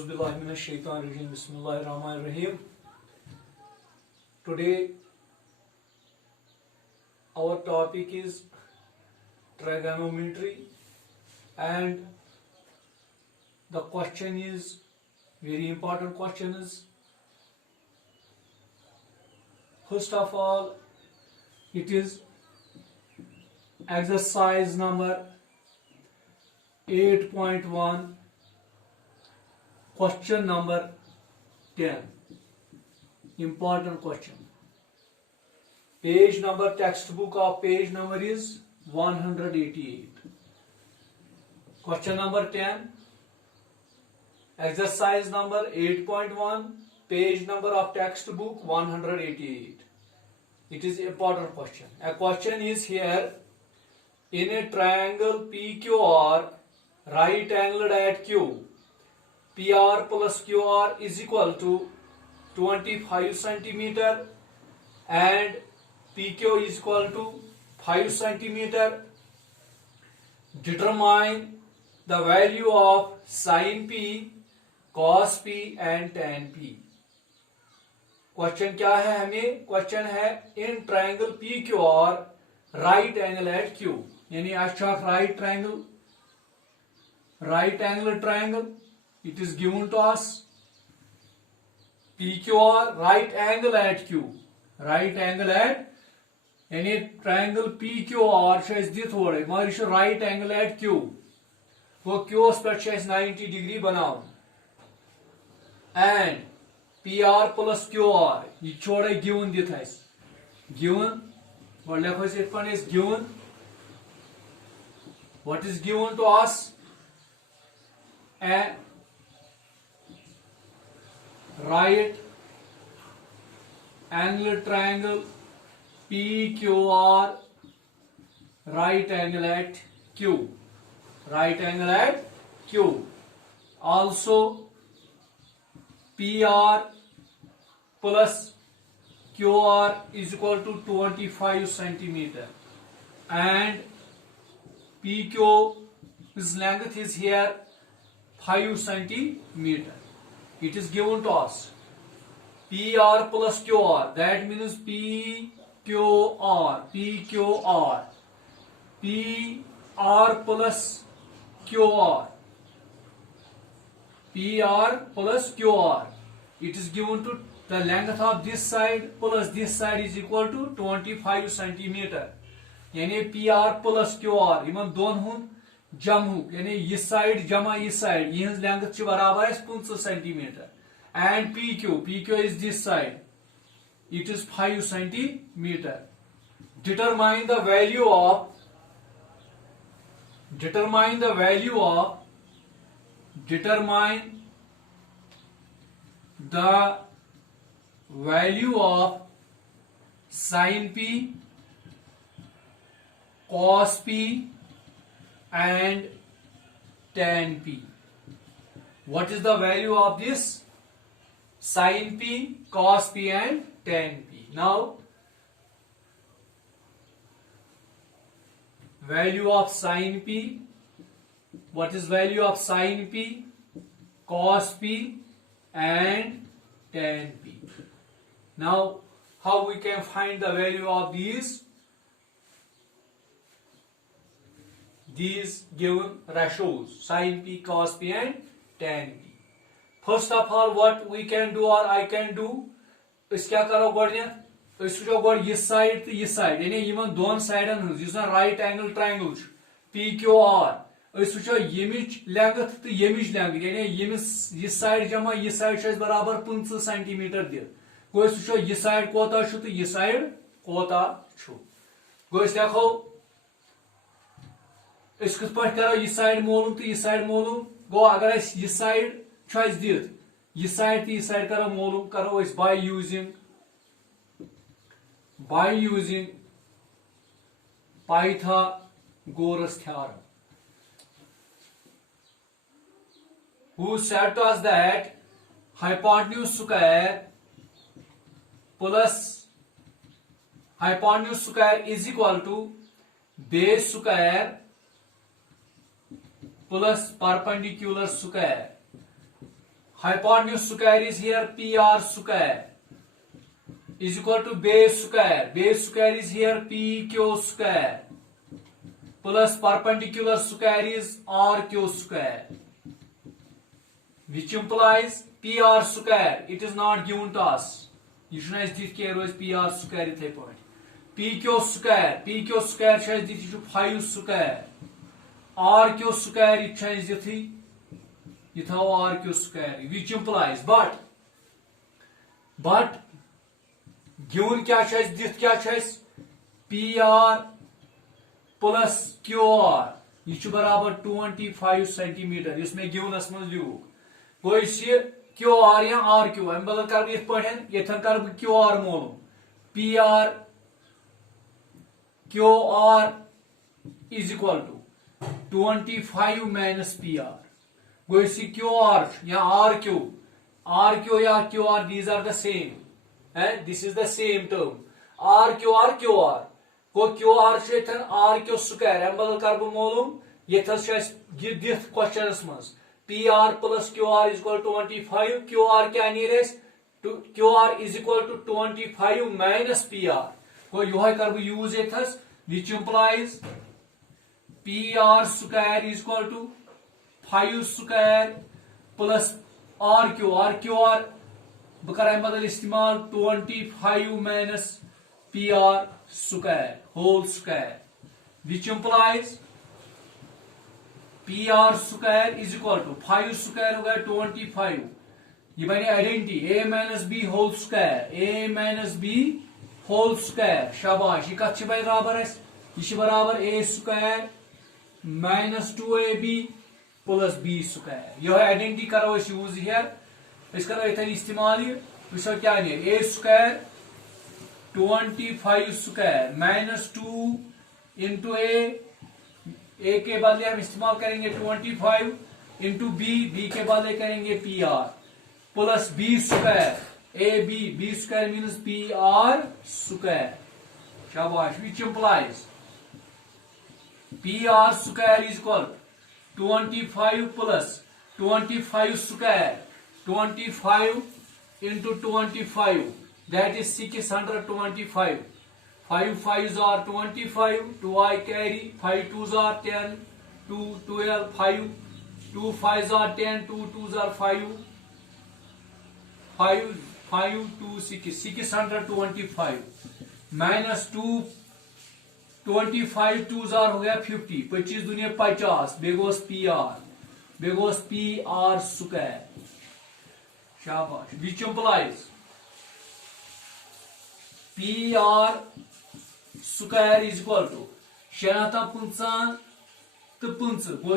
Auzubillahiminash-shaytanir-rajim. Bismillahir-rahmanir-rahim. Today our topic is trigonometry, and the question is very important question is, first of all, it is exercise number 8.1, question number 10. Important question. Page number, textbook of page number is 188. Question number 10. Exercise number 8.1, page number of textbook 188. It is important question. A question is here: in a triangle PQR, right angled at Q, PR plus QR is equal to 25 centimeter and PQ is equal to 5 centimeter. Determine the value of sin P, cos P and tan P. Question क्या है? हमें question है in triangle P Q R right angle at Q, यानी right angle triangle. It is given to us P Q R right angle at Q, right angle at यानी triangle P Q R दित ओर मगर right angle at Q. वो क्यूस पे 90 degree बनाव and P R plus Q R यह छोड़े given दित गिवन गो लिखो given. What is given to us? A right angle triangle PQR, right angle at Q, right angle at Q. Also PR plus QR is equal to 25 centimeter and PQ's length is here 5 centimeter. It is given to us PR plus QR, that means PQR plus QR, PR plus QR. It is given to the length of this side plus this side is equal to 25 centimeter. यानी PR plus QR इन दोन हुन जमू यानी यह side जमा यह side यह length बराबर 50 centimetre. And PQ is this side, it is 5 centimeter. Determine the value of sin P, cos P and tan P. What is the value of this sin P, cos P and tan P? Now value of sin P. What is value of sin P, cos P and tan P? Now how we can find the value of these given ratios sin P, cos P and tan P? First of all, what we can do or I can do, इस क्या करो गोडनेथ इस वुचो गोड यह side तो यह side यानी Yemen दोन साइडन हज right angle triangle P Q are इस वुचो यमिच लेंथ तो यमिच लेंथ यानी यमिस यह साइड जमा यह साइड बराबर 50 सेंटीमीटर दित. गो इस वुचो यह साइड कोता छु तो यह साइड कोता छु. गो इस लिखो इस किस पे करो यह साइड मालूम तो यह साइड मालूम. गो अगर यह साइड दित यह साइड तो यह साइड करो मालूम करो by using Pythagoras theorem, who said to us that hypotenuse square is equal to base square plus perpendicular square. hypotenuse square is here PR square is equal to base square. Base square is here PQ square plus perpendicular square is RQ square, which implies PR square. It is not given to us. You should not dith ke roz PR square ithe point. PQ square. PQ square should dith 5 square. RQ square it should dith itha RQ square, which implies but given kya should dith kya should PR plus QR ये बराबर 25 centimetre इसमें गिवनस मज लिख गो QR या RQ अम बदल कर यथन कर QR मोलूम PR QR is equal to 25 minus PR go QR या RQ या QR these are the same and this is the same term RQR QR को QR RQ square अम बदल कर मोलूम यथस दिथ क्वेश्चनस मज PR plus QR is equal to 25 QR क्या नीरेस QR is equal to 25 minus PR को यह कर use यथस which implies PR square is equal to 5 square plus RQR बह कर बदल इस्तेमाल 25 minus PR square whole square which implies PR square is equal to 5 square होगा 25 ये बनी identity A minus B whole square A minus B whole square शाबाश ये कत बराबर ये बराबर A square minus 2AB plus B square यह आइडेंटिटी करो यूज हियर करो इस्तेमाल वो क्या A square 25 square minus 2 into A के बदले हम इस्तेमाल करेंगे 25 into B के बदले करेंगे PR plus B square B square means PR square शाबाश which implies PR square is equal to 25 plus 25 square 25 into 25 that is 625 5 5s are 25 2 I carry 5 2s are 10 2 12 5 2 5s are 10 2 2s are 5 5 5 2 6 625 minus 2 25 2s are हो गया 50 25 दुनिया 50 बेगोस PR square शाबाश which implies PR square is equal to 650 to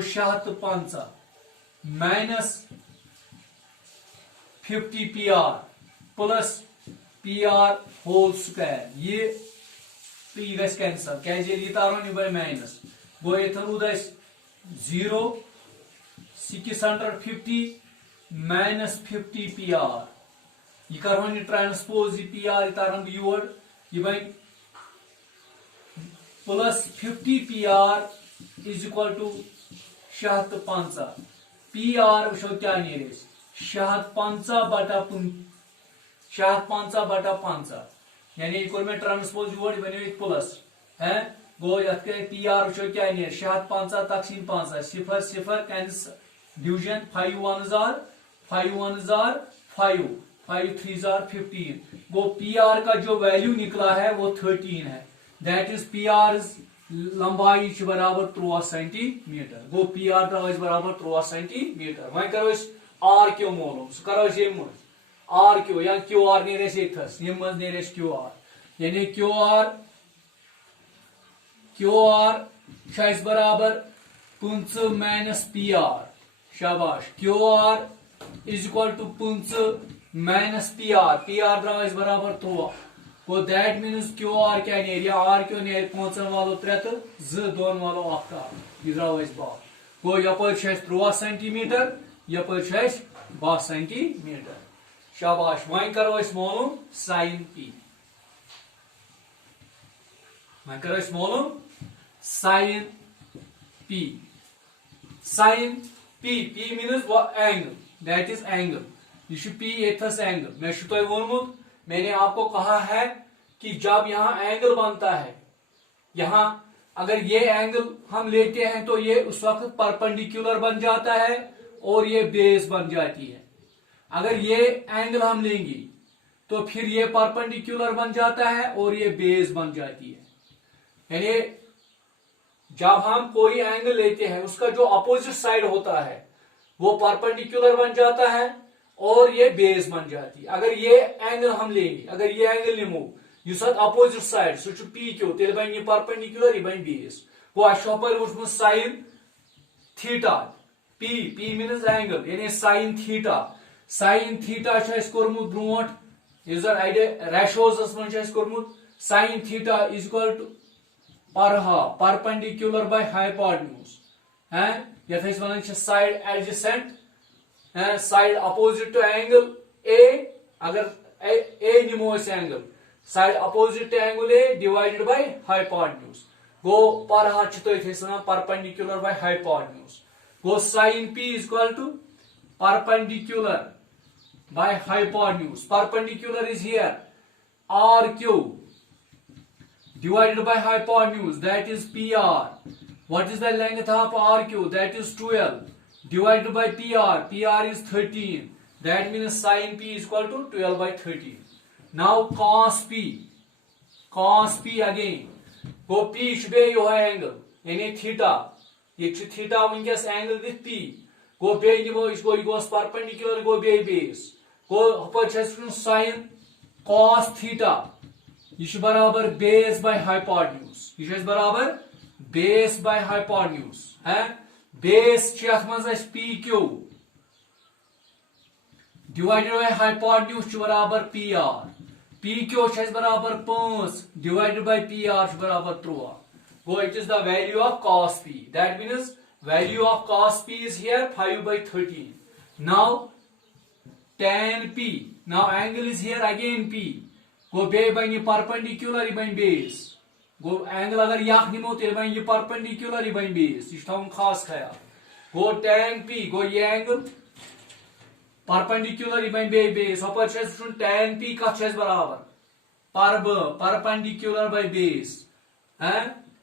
650 minus 50 PR plus PR whole square ये तो ये गस cancel क्या ये तारो नि बाय माइनस गो इथन रूद 0 650 minus 50 PR ये करो नि ट्रांसपोज PR तारन योर ये bye plus 50 PR is equal to 650 PR वो क्या नीरेस 650 बटा 5 यानी इक्वल में ट्रांसपोज योर बने प्लस है गो यत के PR वो क्या नीर 650 तकसीम 5 0 0 cancel division 5 1s are 5 1s are 5 5 3s are 15 go PR का जो वैल्यू निकला है वो 13 है दैट इज PR लंबाई बराबर 13 सेंटीमीटर गो PR द्राव बराबर 13 सेंटीमीटर वह करो R क्यों मोलो करो R क्यों या QR नेरेस इथस ये मज नेरेस QR यानी QR शायद बराबर 15 माइनस PR शाबाश QR is equal to 15 minus PR द्राव बराबर 13 वो दैट मीन्स QR क्या नेर या R क्यों नेर 5 वालो 3 तो 2 वालो 1 ये द्राव बाह गो यपर 13 सेंटीमीटर यपर 12 सेंटीमीटर शाबाश वहीं करो मालूम sin P वहीं करो मालूम sin P means what angle that is angle यह पी एथस एंगल। मैं तुम वोनमुत, मैंने आपको कहा है कि जब यहाँ एंगल बनता है, यहाँ अगर ये एंगल हम लेते हैं तो ये उस वक्त परपेंडिकुलर बन जाता है और ये बेस बन जाती है। अगर ये एंगल हम लेंगे तो फिर ये परपेंडिकुलर बन जाता है और ये बेस बन जाती है। यानी जब हम कोई एंगल लेते हैं उसका जो अपोजिट साइड होता है वो परपेंडिकुलर बन जाता है और ये बेस बन जाती है। अगर ये एंगल हम लेंगे, अगर ये एंगल निमो युस अपोजिट साइड सह पी क्यू, तेल बन यह परपेंडिकुलर, यह बन बेस। गो अपर वुचमुत sine theta, P, P means angle यानी साइन थीटा। साइन थीटा कोर्मुत ब्रोट इस रेशोज मज कोर्मुत sine theta is equal to पर हाफ परपेंडिकुलर बाय हाइपोटेन्यूज है, यथ one side adjacent, side opposite to angle A. अगर ए निमो angle, side opposite to angle A divided by hypotenuse, गो पर half perpendicular by hypotenuse. Go sine p is equal to perpendicular by hypotenuse. Perpendicular is here RQ divided by hypotenuse, that is PR. What is the length of RQ? That is 12 divided by PR. PR is 13. That means sin P is equal to 12 by 13. Now cos P. Cos P again. Go P should be your angle. Any theta. It should theta winges angle with P. Go be goes perpendicular, go be base. Go sin cos theta. This is barabar base by hypotenuse. This is barabar base by hypotenuse. Base is PQ divided by hypotenuse is barabar PR. PQ is barabar 5 divided by PR is barabar 3. Go, it is the value of cos P. That means value of cos P is here 5 by 13. Now tan P. Now angle is here again P. Go be by perpendicular by base. Go angle agar yak nimo tel by perpendicular by base. This time khas khayal. Go tan P. Go ye angle perpendicular by base. Upper chest tan P ka chest barabar perpendicular by base.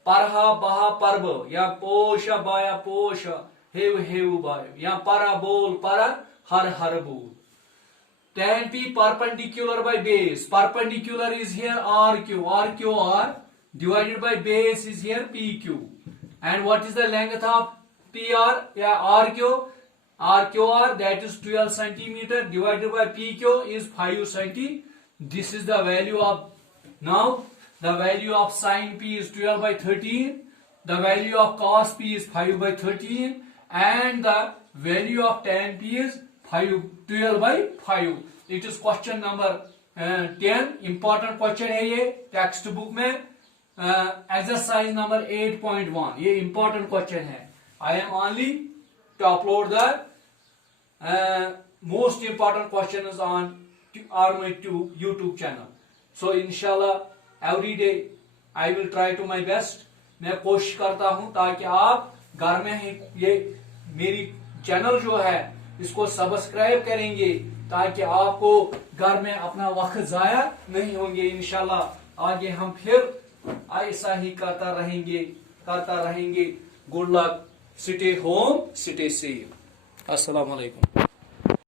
Parha baha parbo ya posha baya posha hev hev bayo ya parabol para har bol. Tan P perpendicular by base. Perpendicular is here RQ. RQR divided by base is here PQ. And what is the length of PR? Yeah, RQ. RQR, that is 12 centimeter divided by PQ is 5 centimeter. This is the value of, now the value of sin P is 12 by 13. The value of cos P is 5 by 13. And the value of tan P is 12 by 5. It is question number 10. Important question है ये text book में, exercise number 8.1. ये important question है. I am only to upload the most important questions on my YouTube channel. So inshallah every day I will try to my best. मैं कोशिश करता हूं ताकि आप घर में ही ये मेरी चैनल जो है इसको सब्सक्राइब करेंगे ताकि आपको घर में अपना वक्त जाया नहीं होंगे। इंशाल्लाह आगे हम फिर ऐसा ही करता रहेंगे। Good luck, stay home, stay safe. अस्सलाम वालेकुम।